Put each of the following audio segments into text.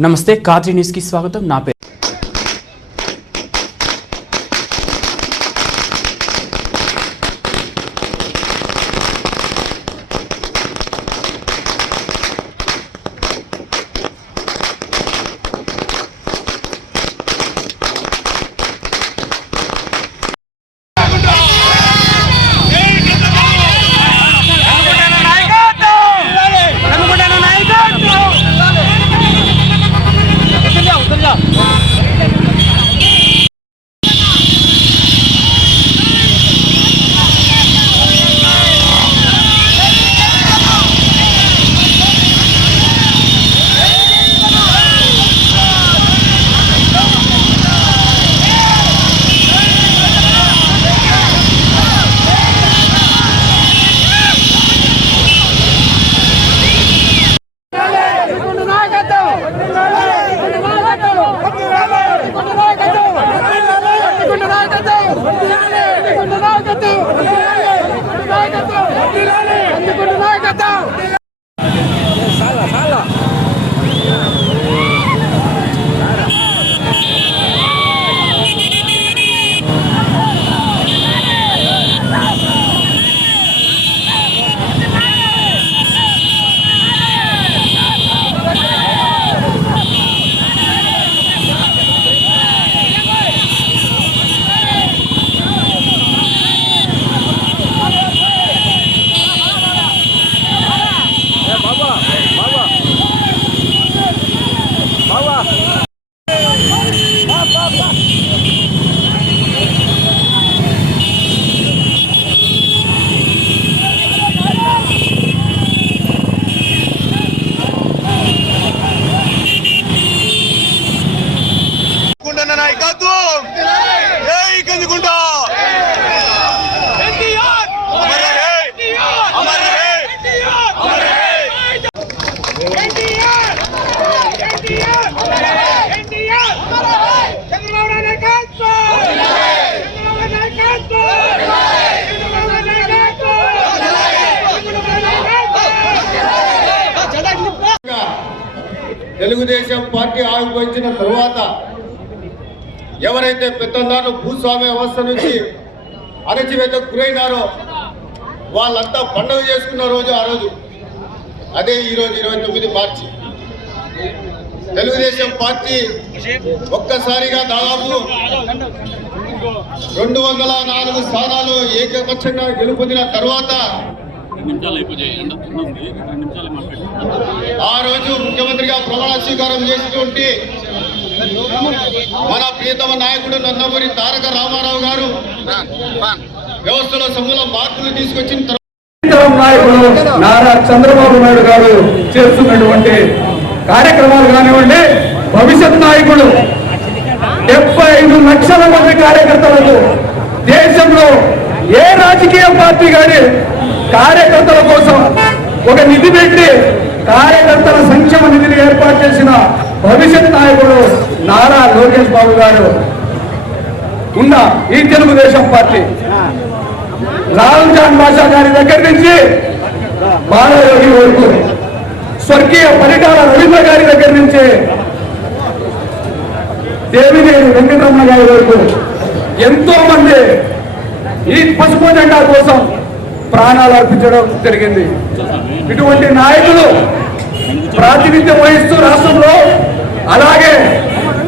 नमस्ते काजी न्यूज़ की स्वागतम ना पे తెలుగుదేశం పార్టీ ఆవిర్భవించిన తరువాత ఎవరైతే పెత్తందారులు భూస్వామ్య వ్యవస్థ నుంచి అణచివేతకు గురైనారో వాళ్ళంతా పండుగ చేసుకున్న రోజు ఆ రోజు అదే ఈరోజు 29 మార్చి తెలుగుదేశం పార్టీ ఒక్కసారిగా దాదాపు 204 స్థానాలు ఏకపక్షంగా గెలుపొందిన తర్వాత ఆ రోజు ముఖ్యమంత్రిగా ప్రమాణ స్వీకారం చేసినటువంటి మన ప్రియతమ నాయకుడు నందమూరి తారక రామారావు గారు వ్యవస్థలో సమూల మార్పులు తీసుకొచ్చిన తర్వాత నాయకుడు నారా చంద్రబాబు నాయుడు గారు చేస్తున్నటువంటి కార్యక్రమాలు కానివ్వండి, భవిష్యత్ నాయకుడు 75 లక్షల మంది కార్యకర్తలకు దేశంలో ఏ రాజకీయ పార్టీ కానీ కార్యకర్తల కోసం ఒక నిధి పెట్టి కార్యకర్తల సంక్షేమ నిధిని ఏర్పాటు చేసిన భవిష్యత్ నాయకుడు నారా లోకేష్ బాబు గారు ఉన్న ఈ తెలుగుదేశం పార్టీ లాల్ జాన్ బాషా గారి దగ్గర నుంచి బాలయోగి వరకు, స్వర్గీయ పరిటాల రవీంద్ర గారి దగ్గర నుంచి దేవినేని వెంకటరమణ గారి వరకు ఎంతో మంది ఈ పసుపు జెండా కోసం ప్రాణాలు అర్పించడం జరిగింది. ఇటువంటి నాయకులు ప్రాతినిధ్యం వహిస్తూ రాష్ట్రంలో, అలాగే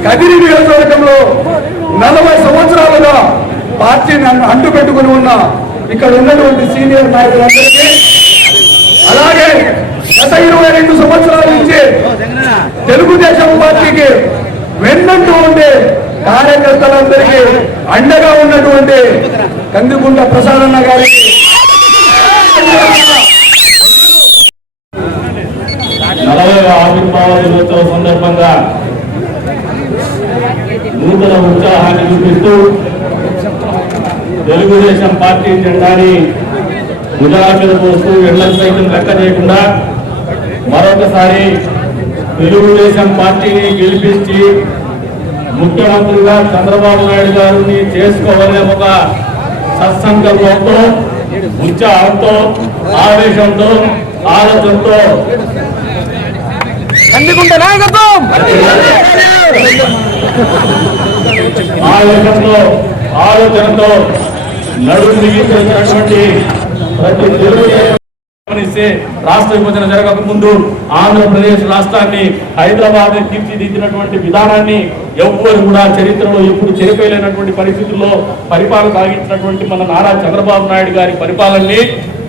కదిరి నియోజకవర్గంలో 40 సంవత్సరాలుగా పార్టీని అంటుపెట్టుకుని ఉన్న ఇక్కడ ఉన్నటువంటి సీనియర్ నాయకులందరికీ, అలాగే గత 22 సంవత్సరాల నుంచి తెలుగుదేశం పార్టీకి వెన్నంటూ ఉండే కార్యకర్తలందరికీ అండగా ఉన్నటువంటి కందికుంట ప్రసాదన్న గారికి, 40వ ఆవిర్భావ దినోత్సవ సందర్భంగా నూతన ఉత్సాహాన్ని చూపిస్తూ తెలుగుదేశం పార్టీ జెండాని భుజాల మీద పోస్తూ ఎడ్ల సైతం లెక్క చేయకుండా మరొకసారి తెలుగుదేశం పార్టీని గెలిపించి ముఖ్యమంత్రిగా చంద్రబాబు నాయుడు గారిని చేసుకోవాలనే ఒక సత్సంకల్పంతో, ఉత్సాహంతో, ఆవేశంతో, ఆలోచనతో ఆలోచనతో నడుము బిగించినటువంటి ప్రతి తెలుగు గమనిస్తే రాష్ట్ర విభజన జరగక ముందు ఆంధ్రప్రదేశ్ రాష్ట్రాన్ని హైదరాబాద్ తీర్చిదిద్దినటువంటి విధానాన్ని ఎవ్వరు కూడా చరిత్రలో ఎప్పుడు చెరిపోలేనటువంటి పరిస్థితుల్లో పరిపాలన సాగించినటువంటి మన నారా చంద్రబాబు నాయుడు గారి పరిపాలనని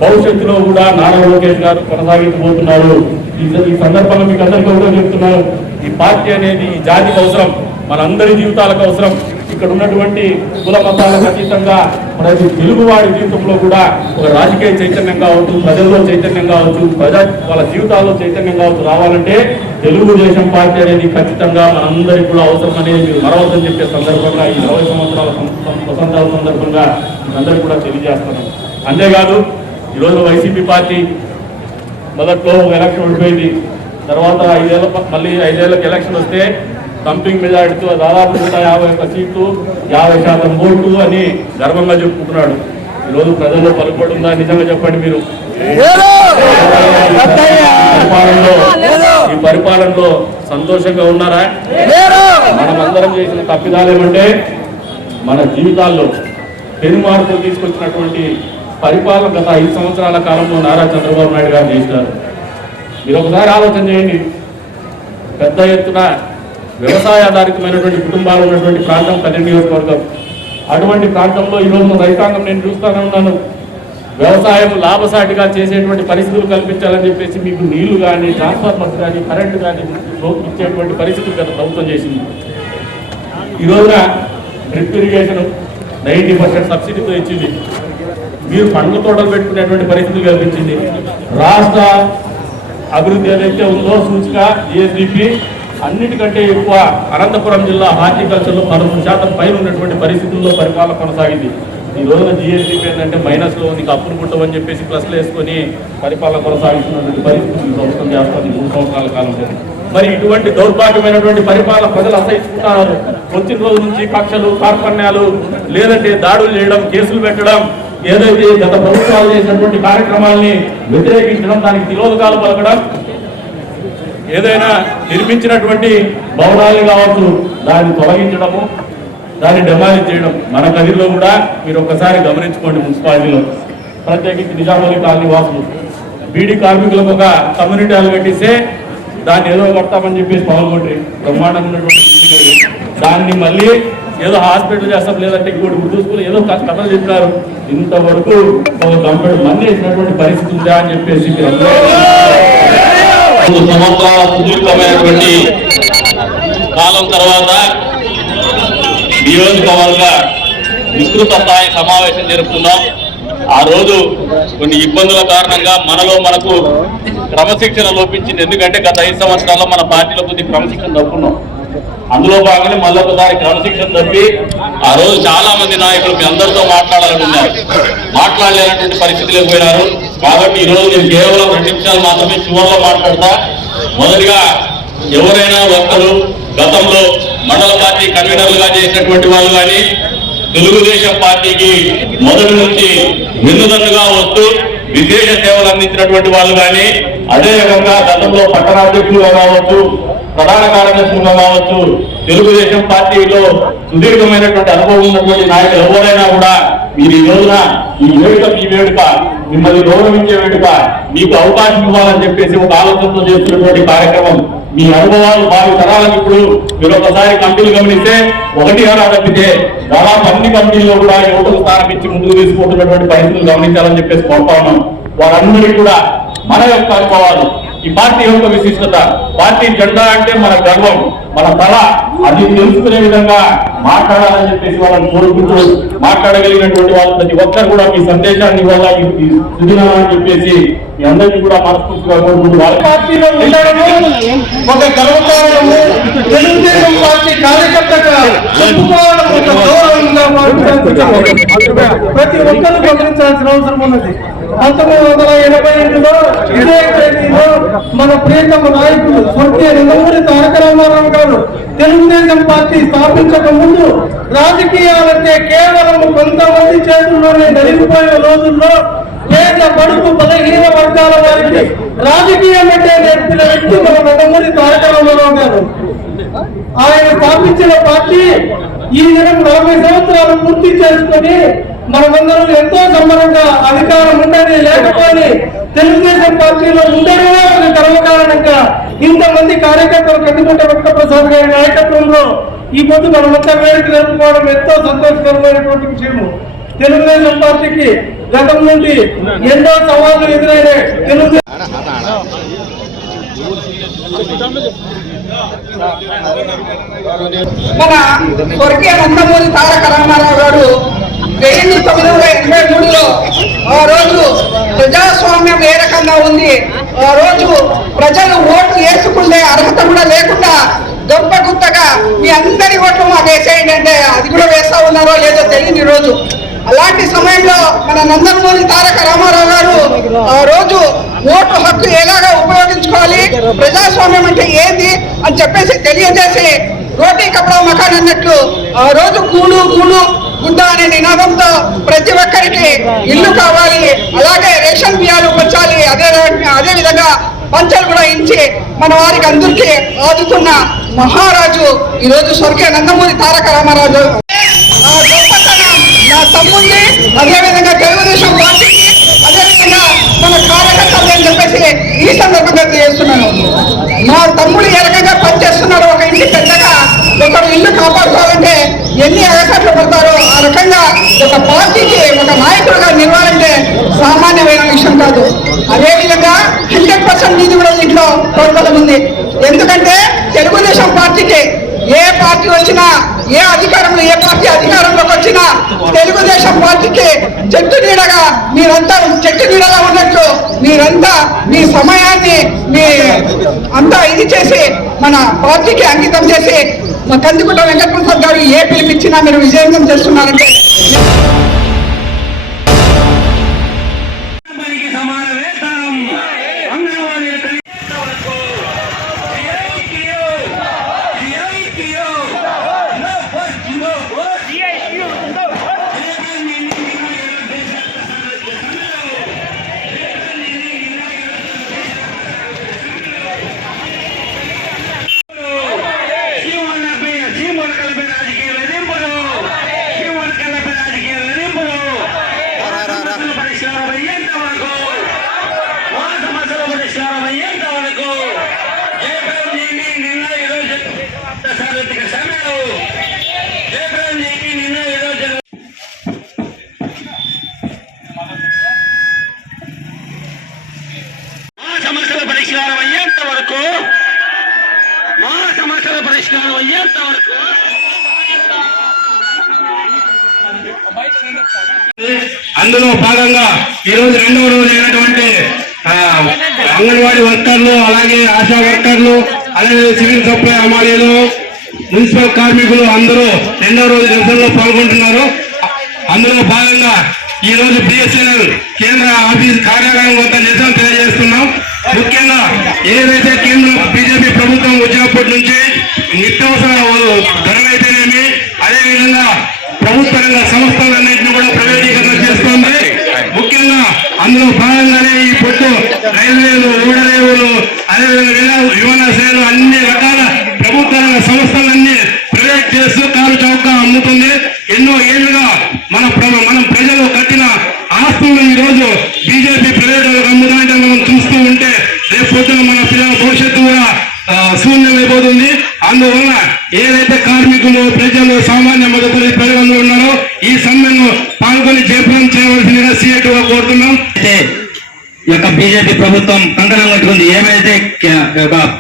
భవిష్యత్తులో కూడా నారా లోకేష్ గారు కొనసాగించబోతున్నారు. ఈ సందర్భంగా మీకు అందరికీ కూడా చెప్తున్నారు, ఈ పార్టీ అనేది ఈ జాతికి అవసరం, మనందరి జీవితాలకు అవసరం. ఇక్కడ ఉన్నటువంటి కుల మతాలకు అతీతంగా ప్రతి తెలుగువాడి జీవితంలో కూడా ఒక రాజకీయ చైతన్యం కావచ్చు, ప్రజల్లో చైతన్యం కావచ్చు, వాళ్ళ జీవితాల్లో చైతన్యం కావచ్చు రావాలంటే తెలుగుదేశం పార్టీ అనేది ఖచ్చితంగా మనందరికీ కూడా అవసరం అనేది మీరు మరవద్దని చెప్పే సందర్భంగా ఈ 20 సంవత్సరాల వసంతాల సందర్భంగా అందరికీ కూడా తెలియజేస్తున్నాం. అంతేకాదు ఈరోజు వైసీపీ పార్టీ మొదట్లో ఎలక్షన్ ఓడిపోయింది, తర్వాత మళ్ళీ 5 ఏళ్ళకి ఎలక్షన్ వస్తే డంపింగ్ మెజారిటీతో దాదాపు 151 సీట్లు 50% ఓట్లు అని గర్వంగా చెప్పుకుంటున్నాడు. ఈరోజు ప్రజల్లో పలుకుబడి ఉందా? నిజంగా చెప్పండి మీరు. ఈ పరిపాలనలో సంతోషంగా ఉన్నారా? మనమందరం చేసిన తప్పిదాలు ఏమంటే మన జీవితాల్లో పెను మార్పులు తీసుకొచ్చినటువంటి పరిపాలన గత 5 సంవత్సరాల కాలంలో నారా చంద్రబాబు నాయుడు గారు చేశారు. మీరు ఒకసారి ఆలోచన చేయండి. పెద్ద ఎత్తున వ్యవసాయ ఆధారితమైనటువంటి కుటుంబాలు ఉన్నటువంటి ప్రాంతం కదిరి నియోజకవర్గం. అటువంటి ప్రాంతంలో ఈరోజు రైతాంగం నేను చూస్తూనే ఉన్నాను. వ్యవసాయం లాభసాటిగా చేసేటువంటి పరిస్థితులు కల్పించాలని చెప్పేసి మీకు నీళ్లు కానీ, ట్రాన్స్ఫార్మర్స్ కానీ, కరెంటు కానీ ఇచ్చేటువంటి పరిస్థితులు గత ప్రభుత్వం చేసింది. ఈ రోజున డ్రిప్ ఇరిగేషన్ 90% సబ్సిడీతో ఇచ్చింది. మీరు పండ్ల తోటలు పెట్టుకునేటువంటి పరిస్థితులు కల్పించింది. రాష్ట్ర అభివృద్ధి ఏదైతే ఉందో సూచిక జిఎస్డిపి అన్నిటికంటే ఎక్కువ అనంతపురం జిల్లా హార్టికల్చర్లో 10% పైన ఉన్నటువంటి పరిస్థితుల్లో పరిపాలన కొనసాగింది. ఈ రోజున జిఎస్డిపి ఏంటంటే మైనస్లో నీకు అప్పులు పుట్టవని చెప్పేసి ప్లస్లు వేసుకొని పరిపాలన కొనసాగిస్తున్నటువంటి పరిస్థితులు ప్రభుత్వం చేస్తుంది 3 సంవత్సరాల కాలంలో. మరి ఇటువంటి దౌర్భాగ్యమైనటువంటి పరిపాలన ప్రజలు అసహిస్తున్నారు. వచ్చిన రోజు నుంచి కక్షలు, కార్పణ్యాలు, లేదంటే దాడులు చేయడం, కేసులు పెట్టడం, ఏదైతే గత ప్రభుత్వాలు చేసినటువంటి కార్యక్రమాలని వ్యతిరేకించడం, దానికి తిరోధకాలు పలకడం, ఏదైనా నిర్మించినటువంటి భవనాలు కావచ్చు దాన్ని తొలగించడము, దాన్ని డెమాలిష్ చేయడం. మన కదిరిలో కూడా మీరు ఒక్కసారి గమనించుకోండి. మున్సిపాలిటీలో ప్రత్యేకించి నిజామాబాద్ కాలనీ వాసులు బీడీ కార్మికులకు ఒక కమ్యూనిటీ హాల్ కట్టిస్తే దాన్ని ఏదో కడతామని చెప్పేసి పవన్గొట్టి బ్రహ్మాండంగా ఉన్నటువంటి దాన్ని మళ్ళీ ఏదో హాస్పిటల్ చేస్తాం, లేదంటే ఇంకోటి ఉర్దూ స్కూల్ ఏదో కథలు చెప్పారు. ఇంతవరకు ఒక కంపెనీ మంది వేసినటువంటి పరిస్థితి ఉందా అని చెప్పేసి 2 సంవత్సరాల సుదీర్ఘమైనటువంటి కాలం తర్వాత నియోజకవర్గ విస్తృత స్థాయి సమావేశం జరుపుతున్నాం. ఆ రోజు కొన్ని ఇబ్బందుల కారణంగా మనకు క్రమశిక్షణ లోపించింది. ఎందుకంటే గత 5 సంవత్సరాల్లో మన పార్టీలో కొద్ది క్రమశిక్షణ తప్పుకున్నాం. అందులో భాగంగానే మళ్ళొకసారి క్రమశిక్షణ తప్పి ఆ రోజు చాలా మంది నాయకులు మీ అందరితో మాట్లాడాలనుకున్నారు, మాట్లాడలేనటువంటి పరిస్థితులకు పోయినారు. కాబట్టి ఈ రోజు నేను కేవలం 2 నిమిషాలు మాత్రమే చివరిలో మాట్లాడతా. మొదటిగా ఎవరైనా వక్తలు గతంలో మండల పార్టీ కన్వీనర్లుగా చేసినటువంటి వాళ్ళు కానీ, తెలుగుదేశం పార్టీకి మొదటి నుంచి వెన్నుదన్నుగా వస్తూ విశేష సేవలు అందించినటువంటి వాళ్ళు కానీ, అదేవిధంగా గతంలో పట్టణాధ్యక్షులుగా కావచ్చు, ప్రధాన కార్యదర్శులుగా కావచ్చు, తెలుగుదేశం పార్టీలో సుదీర్ఘమైనటువంటి అనుభవం ఉన్నటువంటి నాయకులు ఎవరైనా కూడా మీరు ఈ రోజున ఈ వేడుక మిమ్మల్ని గౌరవించే వేడుక, మీకు అవకాశం ఇవ్వాలని చెప్పేసి ఒక ఆలోచనతో చేస్తున్నటువంటి కార్యక్రమం. మీ అనుభవాలు భావి తరాలకు ఇప్పుడు మీరు ఒకసారి కమిటీలు గమనిస్తే 1 తప్పితే దాదాపు అన్ని కమిటీల్లో కూడా యువతకు స్థానం ఇచ్చి ముందుకు తీసుకుంటున్నటువంటి పరిస్థితులు గమనించాలని చెప్పేసి కోరుతా ఉన్నాం. వారందరికీ కూడా మన యొక్క అనుభవాలు, ఈ పార్టీ యొక్క విశిష్టత, పార్టీ జెండా అంటే మన గర్వం, మన తల, అది తెలుసుకునే విధంగా మాట్లాడాలని చెప్పేసి వాళ్ళని కోరుకుంటూ, మాట్లాడగలిగినటువంటి వాళ్ళు ప్రతి ఒక్కరు కూడా మీ సందేశాన్ని ఇవ్వాలా ఈ సుదినాలని చెప్పేసి మీ అందరికీ కూడా మనస్ఫూర్తిగా కోరుకుంటూ వాళ్ళ పార్టీలో ఉండడము ఒక గర్వకారణము, తెలుగుదేశం పార్టీ కార్యకర్తగా చెప్పుకోవడం ఒక గౌరవంగా ప్రతి ఒక్కరు గమనించాల్సిన అవసరం ఉన్నది. 1985లో ఇదే తేదీలో మన ప్రియతమ నాయకులు స్వర్గీయ నందమూరి తారక రామారావు గారు తెలుగుదేశం పార్టీ స్థాపించక ముందు రాజకీయాలంటే కేవలం కొంతమంది చేతుల్లోనే జరిగిపోయే రోజుల్లో పేద బడుగు బలహీన వర్గాల వారికి రాజకీయం అంటే నేర్పిన వ్యక్తి మన నందమూరి తారక రామారావు గారు. ఆయన స్థాపించిన పార్టీ ఈ దినం 40 సంవత్సరాలు పూర్తి చేసుకుని మనమందరం ఎంతో సంబరంగా అధికారం ఉండని లేకపోయి తెలుగుదేశం పార్టీలో ఉండడమే ఒక గర్వకారణంగా ఇంతమంది కార్యకర్తలు కందికుంట వెంకటప్రసాద్ గారి నాయకత్వంలో ఈ పొద్దు మనమంతా వేడుక జరుపుకోవడం ఎంతో సంతోషకరమైనటువంటి విషయము. తెలుగుదేశం పార్టీకి గతం నుండి ఎన్నో సవాళ్లు ఎదురైనాయి. మన స్వర్గీయ నందమూరి తారక రామారావు గారు 1983లో ఆ రోజు ప్రజాస్వామ్యం ఏ రకంగా ఉంది, ఆ రోజు ప్రజలు ఓటు వేసుకునే అర్హత కూడా లేకుండా గొప్ప గుత్తగా మీ అందరి ఓట్లు మాకు వేసేయండి అంటే అది కూడా వేస్తా ఉన్నారో లేదో తెలియని రోజు. అలాంటి సమయంలో మన నందమూరి తారక రామారావు గారు ఆ రోజు ఓటు హక్కు ఎలాగా ఉపయోగించుకోవాలి, ప్రజాస్వామ్యం అంటే ఏంది అని చెప్పేసి తెలియజేసి రోటీ కపడా మకాన్ అన్నట్లు ఆ రోజు కూడు కూడు గుడ్డ అనే నినాదంతో ప్రతి ఒక్కరికి ఇల్లు కావాలి, అలాగే రేషన్ బియ్యాలు పంచాలి, అదే విధంగా పంచలు కూడా ఇచ్చి మన వారికి అందరికీ ఆదుకున్న మహారాజు ఈరోజు స్వర్గీయ నందమూరి తారక రామారాజు. ఆ గొప్పతనం నా తమ్ముడిని, అదేవిధంగా తెలుగుదేశం పార్టీకి, అదేవిధంగా మన కార్యకర్తలు అని చెప్పేసి ఈ సందర్భంగా తెలియజేస్తున్నాను. మా తమ్ముడు ఏ రకంగా పనిచేస్తున్నారో ఒక ఇంటి పెద్దగా ఒకరు ఇల్లు కాపాడుకోవాలంటే ఎన్ని అవకాశాలు పడతారో ఆ రకంగా ఒక పార్టీకి ఒక నాయకుడుగా నిలవాలంటే సామాన్యమైన విషయం కాదు. అదేవిధంగా 100% నీతి కూడా దీంట్లో తోడ్పడం ఉంది. ఎందుకంటే తెలుగుదేశం పార్టీకి ఏ పార్టీ వచ్చినా, ఏ పార్టీ అధికారంలోకి వచ్చినా తెలుగుదేశం పార్టీకి చెట్టు నీడగా మీరంతా చెట్టు నీడగా ఉన్నట్టు మీరంతా మీ సమయాన్ని మీ అంతా ఇది చేసి మన పార్టీకి అంకితం చేసి మా కందికుంట వెంకటప్రసాద్ గారు ఏ పిలిపించినా మీరు విజయవంతం చేస్తున్నారంటే అందులో భాగంగా ఈరోజు 2వ రోజు అయినటువంటి అంగన్వాడీ వర్కర్లు, అలాగే ఆశా వర్కర్లు, అలాగే సివిల్ సప్లై అమాలీలు, మున్సిపల్ కార్మికులు అందరూ 2వ రోజు నిరసనలో పాల్గొంటున్నారు. అందులో భాగంగా ఈ రోజు బిఎస్ఎన్ఎల్ కేంద్ర ఆఫీస్ కార్యాలయం వద్ద నిరసన తెలియజేస్తున్నాం. ముఖ్యంగా ఏదైతే కేంద్ర బీజేపీ ప్రభుత్వం వచ్చినప్పటి నుంచి నిత్యావసర ధరలైతేనేమి, అదేవిధంగా ప్రభుత్వ రంగ సంస్థలన్నింటినీ కూడా ప్రైవేటీకరణ చేస్తోంది. ముఖ్యంగా అందులో భాగంగానే ఈ పొట్టు రైల్వేలు, ఓడరేవులు, అదేవిధంగా విమానాశ్రయాలు అన్ని రకాల ప్రభుత్వ రంగ సంస్థలన్నీ ప్రైవేట్ చేస్తూ కారు చౌక అమ్ముతుంది. ఎన్నో ఏళ్లుగా మనం ప్రజలు కట్టిన ఆస్తులను ఈ రోజు బీజేపీ ప్రైవేట్ అమ్ముతుంటే మనం చూస్తూ ఉంటే రేపు పొద్దున మన పిల్లల భవిష్యత్తు కూడా శూన్యమైపోతుంది. అందువల్ల ఏదైతే కార్మికులు, ప్రజలు, సామాన్య మద్దతు ప్రజలందరూ ఉన్నారో ఈ సమ్మెను పాల్గొని జయప్రదం చేయవలసిందిగా సీఎట్గా కోరుతున్నాం. ఈ యొక్క బీజేపీ ప్రభుత్వం కంకణం కట్టుకుంది. ఏమైతే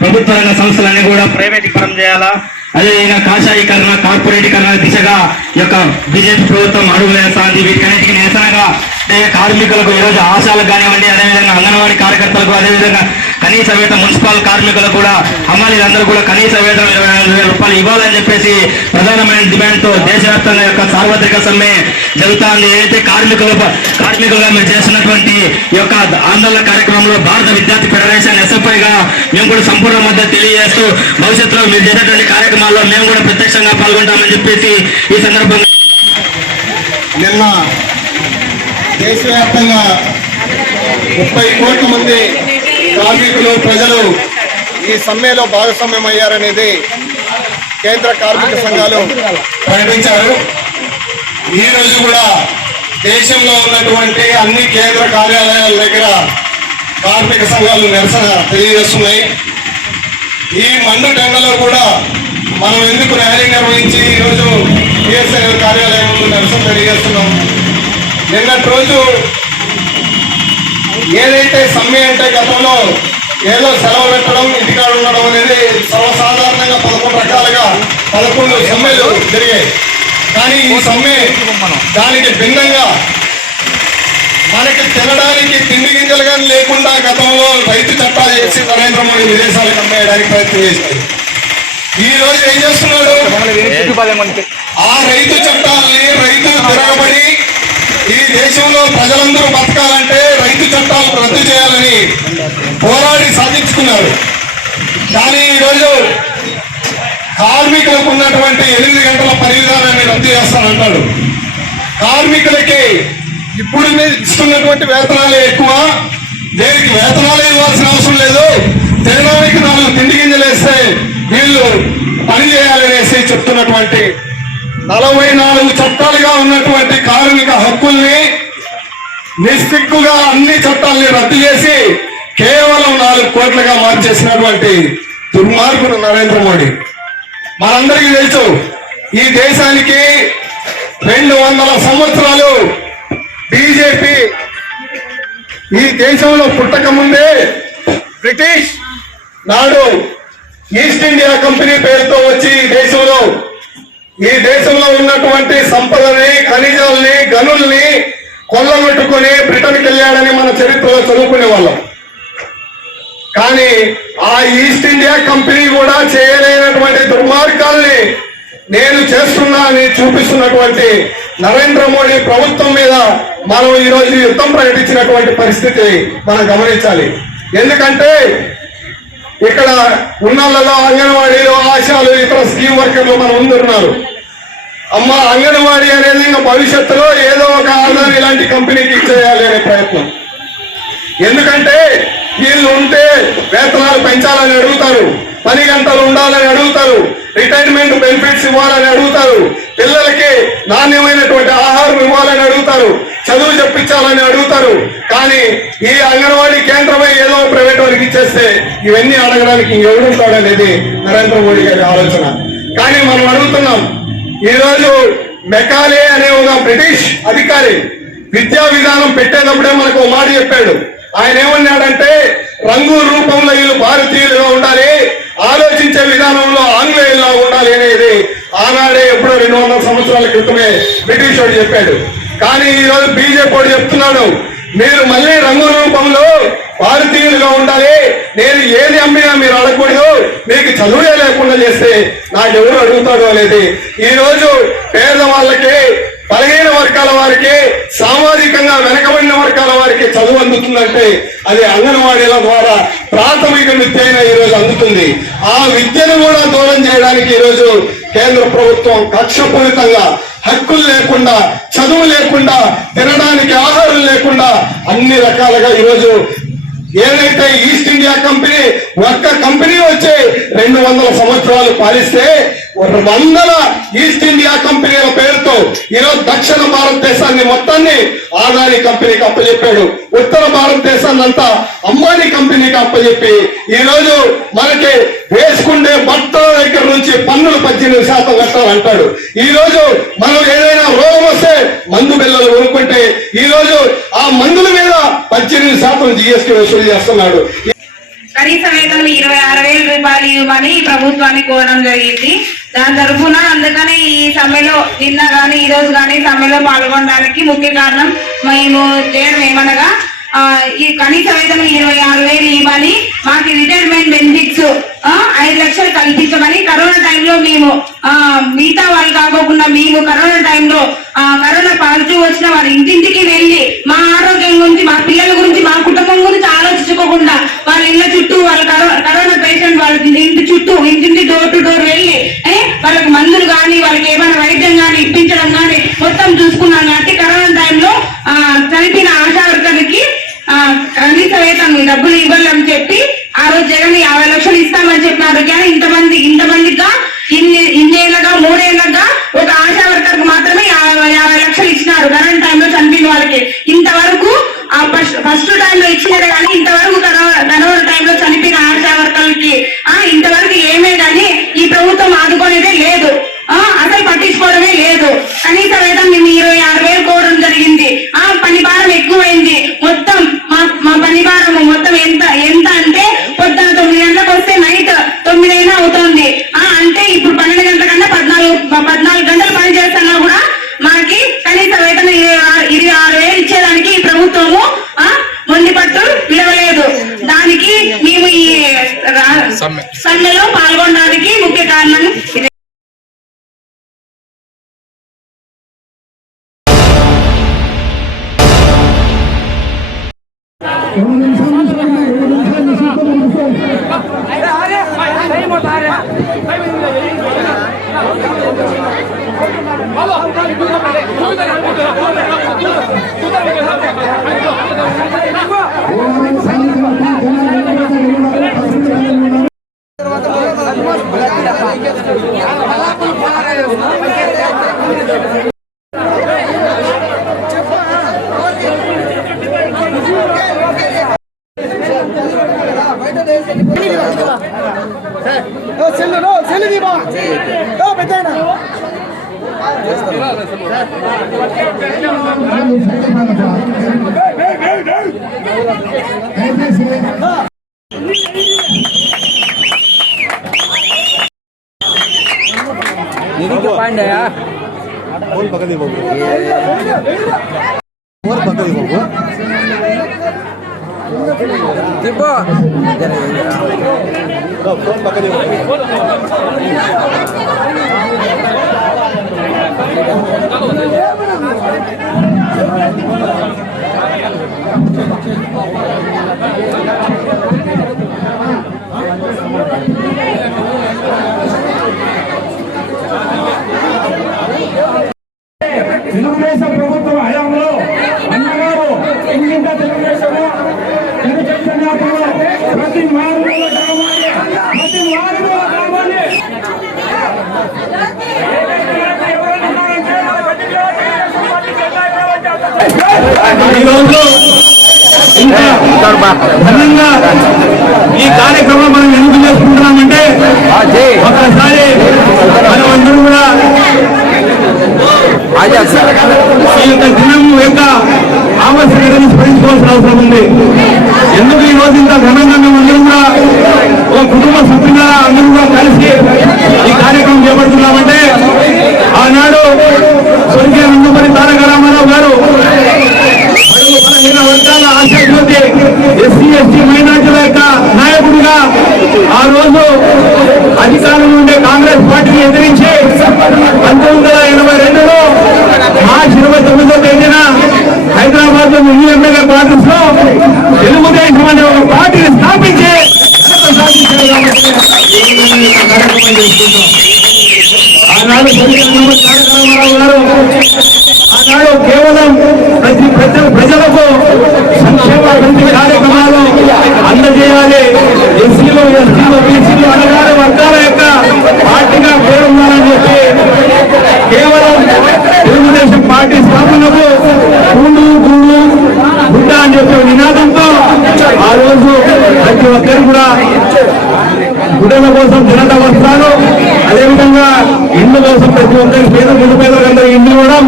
ప్రభుత్వ రంగ సంస్థలన్నీ కూడా ప్రైవేటీకరణ చేయాలా, అదేవిధంగా కాషాయీకరణ, కార్పొరేటీకరణ దిశగా ఈ యొక్క బీజేపీ ప్రభుత్వం అడుగులు వేస్తుంది. వీటికన్నిటికీ నిరసనగా కార్మికులకు ఈరోజు ఆశాలకు కానివ్వండి, అదేవిధంగా అంగన్వాడీ కార్యకర్తలకు, అదేవిధంగా కనీస వేతనం మున్సిపల్ కార్మికులకు కూడా హమాలీలందరూ కూడా కనీస వేతనం 25,000 రూపాయలు ఇవ్వాలని చెప్పేసి ప్రధానమైన డిమాండ్ తో దేశవ్యాప్తంగా యొక్క సార్వత్రిక సమ్మె జరుగుతుంది. ఏదైతే కార్మికులుగా మేము చేస్తున్నటువంటి ఈ యొక్క ఆందోళన కార్యక్రమంలో భారత విద్యార్థి ఫెడరేషన్ SFI గా మేము కూడా సంపూర్ణ మద్దతు తెలియజేస్తూ భవిష్యత్తులో మీరు చేసేటువంటి కార్యక్రమాల్లో మేము కూడా ప్రత్యక్షంగా పాల్గొంటామని చెప్పేసి ఈ సందర్భంగా నిన్న దేశవ్యాప్తంగా 30 కోట్ల మంది కార్మికులు ప్రజలు ఈ సమ్మెలో భాగస్వామ్యమయ్యారనేది కేంద్ర కార్మిక సంఘాలు ప్రకటించారు. ఈ రోజు కూడా దేశంలో ఉన్నటువంటి అన్ని కేంద్ర కార్యాలయాల దగ్గర కార్మిక సంఘాలు నిరసన తెలియజేస్తున్నాయి. ఈ మండు టెండలో కూడా మనం ఎందుకు ర్యాలీ నిర్వహించి ఈరోజు PSI కార్యాలయం ముందు నిరసన తెలియజేస్తున్నాం. నిన్నటి రోజు ఏదైతే సమ్మె అంటే గతంలో ఏదో సెలవు పెట్టడం ఇంటికాడ ఉండడం అనేది సర్వసాధారణంగా 11 రకాలుగా 11 సమ్మెలు జరిగాయి. కానీ ఈ సమ్మె దానికి భిన్నంగా మనకి తినడానికి తిండి గింజలు కానీ లేకుండా గతంలో రైతు చట్టాలు చేసి నరేంద్ర మోడీ విదేశాలకు అమ్మేయడానికి ప్రయత్నం చేశారు. ఈ రోజు ఏం చేస్తున్నాడు? ఆ రైతు చట్టాలని రైతులు తిరగబడి ఈ దేశంలో ప్రజలందరూ బతకాలంటే రైతు చట్టాలు రద్దు చేయాలని పోరాడి సాధించుకున్నారు. కానీ ఈరోజు కార్మికులకు ఉన్నటువంటి 8 గంటల పని విధానాన్ని రద్దు చేస్తానంటాడు. కార్మికులకి ఇప్పుడు ఇస్తున్నటువంటి వేతనాలే ఎక్కువ, దేనికి వేతనాలు ఇవ్వాల్సిన అవసరం లేదు, తినడానికి 4 తిండి గింజలు వేస్తే వీళ్ళు పని చేయాలనేసి చెప్తున్నటువంటి 44 చట్టాలుగా ఉన్నటువంటి కార్మిక హక్కుల్ని నిస్సిగ్గుగా అన్ని చట్టాలని రద్దు చేసి కేవలం 4 కోట్లుగా మార్చేసినటువంటి దుర్మార్గుడు నరేంద్ర మోడీ. మనందరికీ తెలుసు ఈ దేశానికి 200 సంవత్సరాలు బీజేపీ ఈ దేశంలో పుట్టక ముందే బ్రిటిష్ నాడు ఈస్ట్ ఇండియా కంపెనీ పేరుతో వచ్చి ఈ దేశంలో ఉన్నటువంటి సంపదని, ఖనిజాలని, గనుల్ని కొల్లగొట్టుకుని బ్రిటన్కి వెళ్ళాడని మన చరిత్రలో చదువుకునే వాళ్ళం. కానీ ఆ ఈస్ట్ ఇండియా కంపెనీ కూడా చేయలేనటువంటి దుర్మార్గాల్ని నేను చేస్తున్నా అని చూపిస్తున్నటువంటి నరేంద్ర మోడీ ప్రభుత్వం మీద మనం ఈరోజు యుద్ధం ప్రకటించినటువంటి పరిస్థితి మనం గమనించాలి. ఎందుకంటే ఇక్కడ ఉన్నలలో అంగన్వాడీలు, ఆశాలు, ఇతర స్కీమ్ వర్కర్లు మన ముందున్నారు. అమ్మ అంగన్వాడీ అనేది ఇంకా భవిష్యత్తులో ఏదో ఒక ఆదాయం ఇలాంటి కంపెనీకి ఇచ్చేయాలి అనే ప్రయత్నం. ఎందుకంటే వీళ్ళు ఉంటే వేతనాలు పెంచాలని అడుగుతారు, పని గంటలు ఉండాలని అడుగుతారు, రిటైర్మెంట్ బెనిఫిట్స్ ఇవ్వాలని అడుగుతారు, పిల్లలకి నాణ్యమైనటువంటి ఆహారం ఇవ్వాలని అడుగుతారు, చదువు చెప్పించాలని అడుగుతారు. కానీ ఈ అంగన్వాడీ కేంద్రమై ఏదో ప్రైవేట్ వారికి ఇచ్చేస్తే ఇవన్నీ అడగడానికి ఎవరుంటాడనేది నరేంద్ర మోడీ గారి ఆలోచన. కానీ మనం అడుగుతున్నాం, ఈరోజు మెకాలే అనే ఒక బ్రిటిష్ అధికారి విద్యా విధానం పెట్టేటప్పుడే మనకు మాట చెప్పాడు. ఆయన ఏమన్నాడంటే రంగు రూపంలో వీళ్ళు భారతీయులుగా ఉండాలి, ఆలోచించే విధానంలో ఆంగ్లేయుల్లా ఉండాలి అనేది ఆనాడే ఎప్పుడో 200 సంవత్సరాల క్రితమే బ్రిటిష్ వాడు చెప్పాడు. కానీ ఈరోజు బీజేపీ వాడు చెప్తున్నాడు, మీరు మళ్ళీ రంగు రూపంలో భారతీయులుగా ఉండాలి, నేను ఏది అమ్మినా మీరు అడగకూడదు, మీకు చదువులే లేకుండా చేస్తే నాకెవరు అడుగుతాడు అనేది. ఈ రోజు పేదవాళ్ళకి, బలహీన వర్గాల వారికి, సామాజికంగా వెనకబడిన వర్గాల వారికి చదువు అందుతుందంటే అది అంగన్వాడీల ద్వారా ప్రాథమిక విద్య అయినా ఈరోజు అందుతుంది. ఆ విద్యను కూడా దూరం చేయడానికి ఈరోజు కేంద్ర ప్రభుత్వం కక్షపూరితంగా హక్కులు లేకుండా, చదువు లేకుండా, తినడానికి ఆహారం లేకుండా అన్ని రకాలుగా ఈరోజు ఏదైతే ఈస్ట్ ఇండియా కంపెనీ ఒక్క కంపెనీ వచ్చి 200 సంవత్సరాలు పాలిస్తే 100 ఈస్ట్ ఇండియా కంపెనీల పేరుతో ఈరోజు దక్షిణ భారతదేశాన్ని మొత్తాన్ని ఆదాని కంపెనీకి అప్పచెప్పాడు, ఉత్తర భారతదేశాన్ని అంతా అంబానీ కంపెనీకి అప్పచెప్పి ఈరోజు మనకి వేసుకుంటే బట్టల దగ్గర నుంచి పన్నులు 18% కట్టాలంటాడు. ఈ రోజు మనం ఏదైనా రోగం వస్తే మందు బిల్లలు కొనుక్కుంటే ఈ రోజు ఆ మందుల మీద 18% GST వసూలు చేస్తున్నాడు. కనీస వేతనం 26,000 రూపాయలు ఇవ్వమని ప్రభుత్వాన్ని కోరడం జరిగింది. దాని తరఫున అందుకని ఈ సమ్మెలో నిన్న గాని ఈ రోజు గాని సమ్మెలో పాల్గొనడానికి ముఖ్య కారణం మేము చేయడం ఏమనగా ఈ కనీస వేతనం 26,000 ఇవ్వాలి, మాకు రిటైర్మెంట్ బెనిఫిట్స్ 5 లక్షలు కల్పించమని కరోనా టైంలో మేము మిగతా వాళ్ళు కాకోకుండా మేము కరోనా టైంలో కరోనా పాజిటివ్ వచ్చిన వారి ఇంటింటికి వెళ్ళి మా ఆరోగ్యం గురించి, మా పిల్లల గురించి, మా కుటుంబం గురించి ఆలోచించుకోకుండా వాళ్ళ ఇళ్ళ చుట్టూ వాళ్ళ కరోనా పేషెంట్ వాళ్ళ ఇంటి చుట్టూ ఇంటింటి డోర్ టు డోర్ వెళ్ళి వాళ్ళకి మందులు కానీ వాళ్ళకి ఏమైనా వైద్యం కానీ ఇప్పించడం కానీ మొత్తం చూసుకున్నాం. కాబట్టి కరోనా టైంలో చనిపోయిన ఆశా వర్కర్కి కనీస వేతనం డబ్బులు ఇవ్వాలని చెప్పి ఆ రోజు జగన్ 50 లక్షలు ఇస్తామని చెప్పినారు. కానీ ఇంతమందిగా ఇన్నేళ్ళగా 3 ఏళ్ళగా ఒక ఆశా వర్కర్ కు మాత్రమే 50 లక్షలు ఇచ్చినారు. కరోనా టైంలో చనిపోయిన వాళ్ళకి ఇంతవరకు ఫస్ట్ టైంలో ఇచ్చినారు కానీ ఇంతవరకు కరోనా టైంలో చనిపోయిన ఆశా వర్కర్లకి ఇంతవరకు ఏమే కానీ ఈ ప్రభుత్వం ఆదుకునేదే లేదు, అసలు పట్టించుకోవడమే లేదు. కనీస వేతనం మేము 26,000 కోవడం జరిగింది. పని భారం ఎక్కువైంది. మొత్తం మా పని భారం మొత్తం ఎంత అంటే పొద్దున 9 గంటలకు వస్తే నైట్ 9 అయినా అవుతుంది. అంటే ఇప్పుడు 12 గంటల కన్నా 14 గంటలు పని చేస్తున్నా కూడా మనకి కనీస వేతనం 26,000 ఇచ్చేదానికి ఈ ప్రభుత్వము మొండి పట్టు విడవలేదు. దానికి మేము ఈ సమ్మెలో పాల్గొనడానికి ముఖ్య కారణం ఇదే. తెలుగుదేశం ప్రభుత్వం హయాంలో అన్నగారు ఇంత తెలుగుదేశంలో ప్రతి వారిలో కావాలి. ఈరోజు ఘనంగా ఈ కార్యక్రమం మనం ఎందుకు చేసుకుంటున్నామంటే ఒకసారి మనం అందరూ కూడా ఈ యొక్క దినం యొక్క ఆవశ్యకతను స్మరించుకోవాల్సిన అవసరం ఉంది. ఎందుకు ఈ రోజు ఇంత ఘనంగా మేము అందరూ కూడా ఒక కుటుంబ సభ్యులుగా అందరూ కూడా కలిసి ఈ కార్యక్రమం చేపడుతున్నామంటే ఆనాడు స్వర్గీయ నందమూరి తారక రామారావు గారు వర్గాల ఆశాజ్యోతి ఎస్సీ ఎస్టీ మైనార్టీల యొక్క నాయకుడిగా ఆ రోజు అధికారంలో ఉండే కాంగ్రెస్ పార్టీని ఎదిరించి 1982లో మార్చి 29వ తేదీన హైదరాబాద్ లో ఎమ్మెల్యే క్వార్టర్స్ లో తెలుగుదేశం అనే ఒక పార్టీని స్థాపించి కార్యక్రమం చేసుకుంటాం. ఆనాడు తారక రామారావు గారు ఆనాడు కేవలం ప్రజలకు సంక్షేమ అభివృద్ధి కార్యక్రమాలు అందజేయాలి, ఎస్సీలు ఎస్టీలు బీసీలు అనగానే వర్గాల యొక్క పార్టీగా పేరుండాలని చెప్పి కేవలం తెలుగుదేశం పార్టీ స్థాపనకు కూడు గూడు గుడ్డ అని చెప్పే నినాదంతో ఆ రోజు ప్రతి ఒక్కరు కూడా గుడ్డల కోసం జనతా వస్త్రాలు, అదేవిధంగా ఇండ్ల కోసం ప్రతి ఒక్కరికి నిరుపేదలందరూ ఇండ్లు ఇవ్వడం,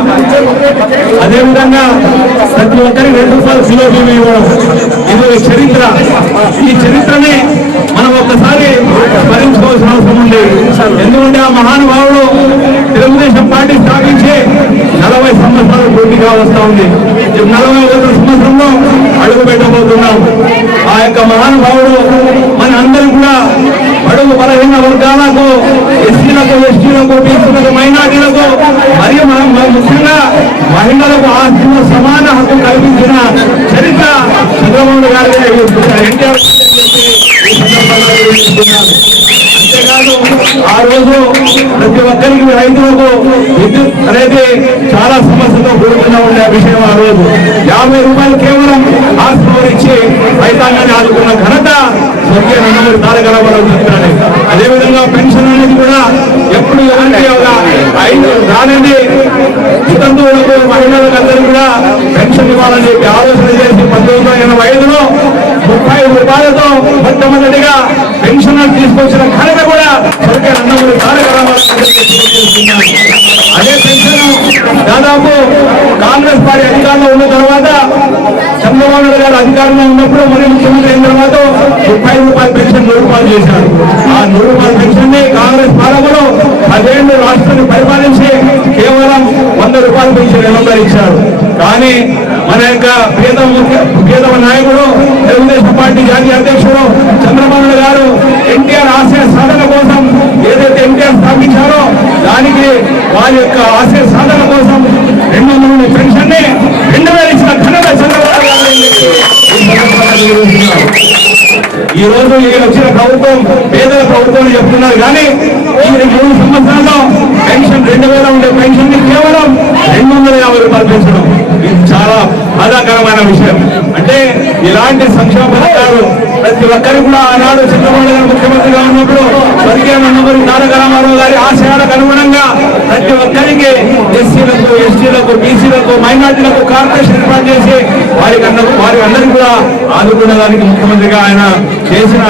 అదేవిధంగా ప్రతి ఒక్కరికి 2 రూపాయలు కిలోబీలు ఇవ్వడం. ఇది చరిత్ర. ఈ చరిత్రని మనం ఒక్కసారి స్మరించుకోవాల్సిన అవసరం ఉంది. ఎందుకంటే ఆ మహానుభావుడు తెలుగుదేశం పార్టీ స్థాపించి 40 సంవత్సరాలు పూర్తిగా వస్తా ఉంది. 41వ సంవత్సరంలో అడుగుపెట్ట చూడబోతున్నాం. ఆ యొక్క మహానుభావుడు మన అందరూ కూడా బడుగు బలహీన వర్గాలకు, ఎస్సీలకు, ఎస్టీలకు, బీసీలకు, మైనార్టీలకు మరియు ముఖ్యంగా మహిళలకు ఆస్తిలో సమాన హక్కు కల్పించిన చరిత్ర చంద్రబాబు గారి ఎన్టీఆర్ అంతేకాదు ఆ రోజు ప్రతి ఒక్కరికి రైతులకు విద్యుత్ అనేది చాలా సమస్యతో కూడుకున్న ఉండే విషయం. ఆ రోజు 50 రూపాయలు కేవలం హాస్పిటల్ ఇచ్చి రైతాంగాన్ని ఆదుకున్న ఘనత స్వర్గీయ నందమూరి తారక రామారావు చెప్తున్నాడు. అదేవిధంగా పెన్షన్ అనేది కూడా ఎప్పుడు ఎవరికి రానండి వితంతువులకు, మహిళలకు అందరూ కూడా పెన్షన్ ఇవ్వాలని చెప్పి ఆలోచన చేసి 1985లో 35 రూపాయలతో మొట్టమొదటిగా పెన్షన్ తీసుకొచ్చిన ఘనత కూడా స్వర్గీయ నందమూరి తారక రామారావు. అదే పెన్షన్ దాదాపు కాంగ్రెస్ పార్టీ అధికారంలో ఉన్న తర్వాత చంద్రబాబు నాయుడు గారు అధికారంలో ఉన్నప్పుడు మరి ముఖ్యమంత్రి అయిన తర్వాత 35 రూపాయల పెన్షన్ 100 రూపాయలు చేశారు. ఆ 100 రూపాయల పెన్షన్ ని కాంగ్రెస్ పాలకులు 10 ఏళ్లు రాష్ట్రాన్ని పరిపాలించి కేవలం 100 రూపాయలు పెన్షన్ ఇచ్చారు. కానీ మన యొక్క ప్రియతమ నాయకుడు తెలుగుదేశం పార్టీ జాతీయ అధ్యక్షుడు చంద్రబాబు నాయుడు గారు ఎన్టీఆర్ ఆశయ సాధన కోసం ఏదైతే ఎన్టీఆర్ స్థాపించారో దానికి వారి యొక్క ఆశయ సాధన కోసం 200 పెన్షన్ ని 2000 ఇచ్చిన ఘనత చంద్రబాబు గారు. ఈ రోజు వచ్చిన ప్రభుత్వం పేదల ప్రభుత్వం చెప్తున్నారు, కానీ ఈ 3 సంవత్సరాల్లో పెన్షన్ 2000 ఉండే పెన్షన్ ని కేవలం 250 రూపాయలు పెంచడం ఇది చాలా బాధాకరమైన విషయం. అంటే ఇలాంటి సంక్షేమ పథకాలు ప్రతి ఒక్కరికి కూడా ఆనాడు చంద్రబాబు గారు ముఖ్యమంత్రిగా ఉన్నప్పుడు స్వర్గీయ నందమూరి తారక రామారావు గారి ఆశయాలకు అనుగుణంగా ప్రతి ఒక్కరికి ఎస్సీలకు, ఎస్టీలకు, బీసీలకు, మైనార్టీలకు కార్పొరేషన్ ఏర్పాటు చేసి వారి అందరికీ కూడా ఆదుకునే దానికి ముఖ్యమంత్రిగా ఆయన చేసిన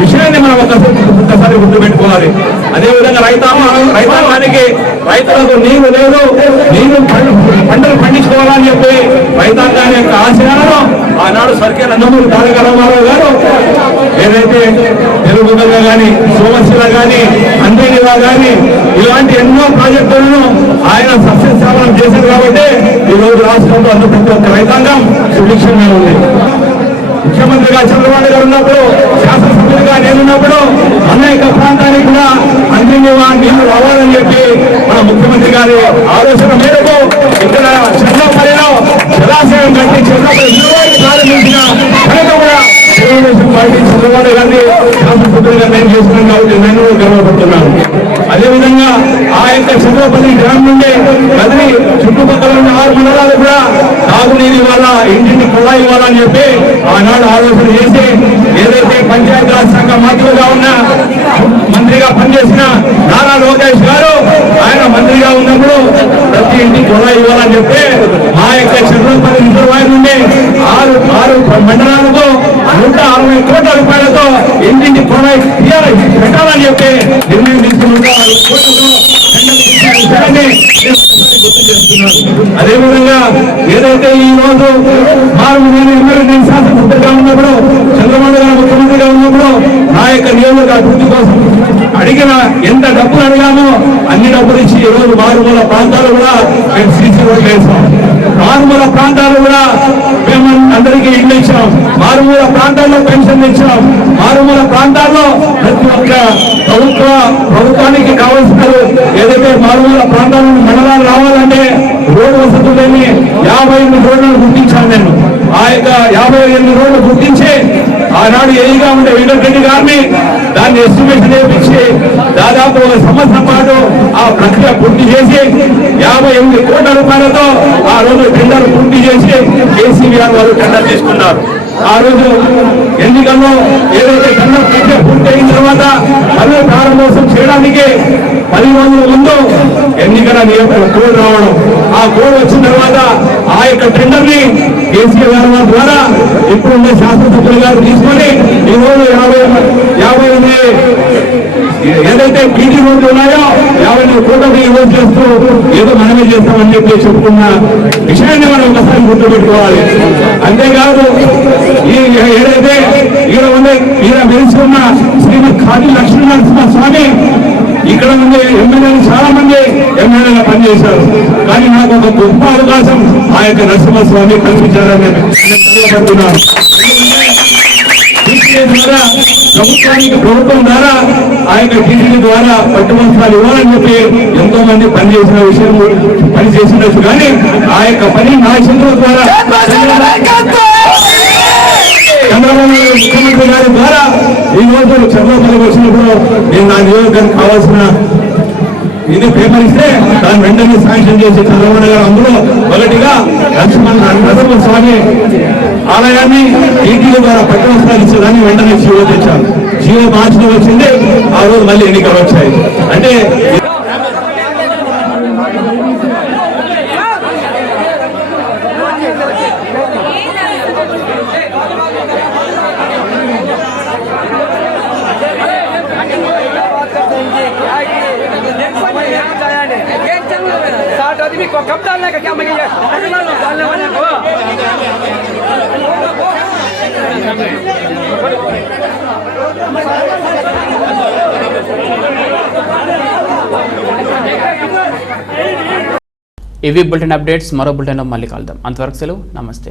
విషయాన్ని మనం ఒక్కసారి గుర్తుపెట్టుకోవాలి. అదేవిధంగా రైతాంగానికి రైతులకు నీరు లేదు, నీరు పంటలు పండించుకోవాలని చెప్పి రైతాంగాన్ని యొక్క ఆశయాలను ఆనాడు స్వర్గీయ నందమూరి తారక రామారావు గారు ఏదైతే తెలుగుగా కానీ, సోమశిల కానీ, అందేనిలా కానీ ఇలాంటి ఎన్నో ప్రాజెక్టులను ఆయన సస్యశ్యామలం చేశారు. కాబట్టి ఈ రోజు రాష్ట్రంలో అందరూ ప్రతి ఒక్క రైతాంగం సుభిక్షంగా ఉంది. ముఖ్యమంత్రిగా చంద్రబాబు గారు ఉన్నప్పుడు, శాసనసభ్యులుగా నేనున్నప్పుడు అనేక ప్రాంతానికి కూడా అందినివా నీళ్లు రావాలని చెప్పి మన ముఖ్యమంత్రి గారి ఆలోచన మేరకు ఇక్కడ చంద్రపల్లిలో జలాశయం కట్టి చంద్రపల్లి ప్రారంభించిన ఘనత కూడా తెలుగుదేశం పార్టీ చంద్రబాబు గారిని శాసనసభ్యులుగా నేను చేస్తున్నాను కాబట్టి నేను గర్వపడుతున్నాను. అదేవిధంగా ఆ యొక్క చంద్రపల్లి గ్రామం నుండి కదిలి చుట్టుపక్కల ఉన్న 6 మండలాలు కూడా తాగునీరు ఇవ్వాలా, ఇంటిని కుళాయి ఇవ్వాలని చెప్పి ఆనాడు ఆలోచన చేసి ఏదైతే పంచాయతీరాజ్ శాఖ మంత్రిగా ఉన్న మంత్రిగా పనిచేసిన నారా లోకేష్ గారు ఆయన మంత్రిగా ఉన్నప్పుడు ప్రతి ఇంటికి కుళాయి ఇవ్వాలని చెప్పి ఆ యొక్క చంద్రపల్లి రిజర్వాయర్ నుండి 6 మండలాలకు 160 కోట్ల రూపాయలతో ఇంటింటి కుళాయి పెట్టాలని చెప్పి నిర్ణయం తీసుకున్న అదేవిధంగా ఏదైతే ఈ రోజు నేను శాసనసభ్యులుగా ఉన్నప్పుడు చంద్రబాబు గారు ముఖ్యమంత్రిగా ఉన్నప్పుడు నా యొక్క నియోజక అభివృద్ధి కోసం అడిగిన ఎంత డబ్బులు అడిగామో అన్ని డబ్బులు ఇచ్చి ఈ రోజు మారుమూల ప్రాంతాలు కూడా మేము సీసీ రోడ్లు వేసాం. మారుమూల ప్రాంతాలు కూడా మేము అందరికీ ఇల్లు ఇచ్చాం. మారుమూల ప్రాంతాల్లో పెన్షన్ ఇచ్చాం. మారుమూల ప్రాంతాల్లో ప్రతి ఒక్క ప్రభుత్వానికి కావాల్సిన ఏదైతే మారుమూల ప్రాంతాల నుండి మండలాలు రావాలంటే రోడ్డు వసతులు లేని 58 రోడ్లను గుర్తించాను నేను. ఆ యొక్క 58 రోడ్లు గుర్తించి ఆనాడు ఏఈగా ఉండే వెంకటరెడ్డి గారిని దాన్ని ఎస్టిమేషన్ చేయించి దాదాపు 1 సంవత్సరం పాటు ఆ ప్రక్రియ పూర్తి చేసి 58 కోట్ల రూపాయలతో ఆ రోజు టెండర్ పూర్తి చేసి కేసీఆర్ వారు టెండర్ తీసుకున్నారు. ఆ రోజు ఎన్నికల్లో ఏదైతే టెండర్ ప్రక్రియ పూర్తి అయిన తర్వాత మళ్ళీ ప్రారంభోత్సవం చేయడానికి 10 రోజుల ముందు ఎన్నికల కోడ్ రావడం, ఆ కోడ్ వచ్చిన తర్వాత ఆ యొక్క టెండర్ ని కేసీఆర్ గారి ద్వారా ఇప్పుడున్న శాసనసభ్యులు గారు తీసుకొని ఈ రోజు 50 ఏదైతే బీటీ రోడ్లు ఉన్నాయో 50 కోట్లకి యూజ్ చేస్తూ ఏదో మనమే చేస్తామని చెప్పి చెప్పుకున్న విషయాన్ని మనం ఒకసారి గుర్తుపెట్టుకోవాలి. అంతేకాదు ఏదైతే ఈయన వెలుసుకున్న శ్రీమద్ ఖాదీ లక్ష్మీనరసింహ స్వామి ఇక్కడ ఉండే ఎమ్మెల్యేలు చాలా మంది ఎమ్మెల్యేలు పనిచేశారు. కానీ నాకు ఒక గొప్ప అవకాశం ఆ యొక్క నరసింహస్వామి కల్పించారని పడుతున్నాను. ద్వారా ప్రభుత్వం ద్వారా ఆ యొక్క టీటీడీ ద్వారా పట్టువస్త్రాలు ఇవ్వాలని చెప్పి ఎంతో మంది పనిచేసిన విషయం పనిచేసినట్టు, కానీ ఆ యొక్క పని నా చేతుల ద్వారా చంద్రబాబు నాయుడు ముఖ్యమంత్రి గారి ద్వారా ఈ రోజు చంద్రబాబు వచ్చినప్పుడు నేను నా నియోజకవర్గానికి కావాల్సిన ఇది పేపర్ ఇస్తే దాన్ని వెంటనే శాంక్షన్ చేసి చంద్రబాబు గారు అందులో ఒకటిగా నరసింహస్వామి ఆలయాన్ని టీటీడీ ద్వారా పట్టువస్త్రాలు ఇచ్చేదాన్ని వెంటనే జీవో తెచ్చారు. జీవో మార్చిలో వచ్చింది, ఆ రోజు మళ్ళీ ఎన్నికలు వచ్చాయి. అంటే ఇవి బులెటిన్ అప్డేట్స్. మరో బులెటిన్లో మళ్ళీ కలుద్దాం. అంతవరకు సెలవు. నమస్తే.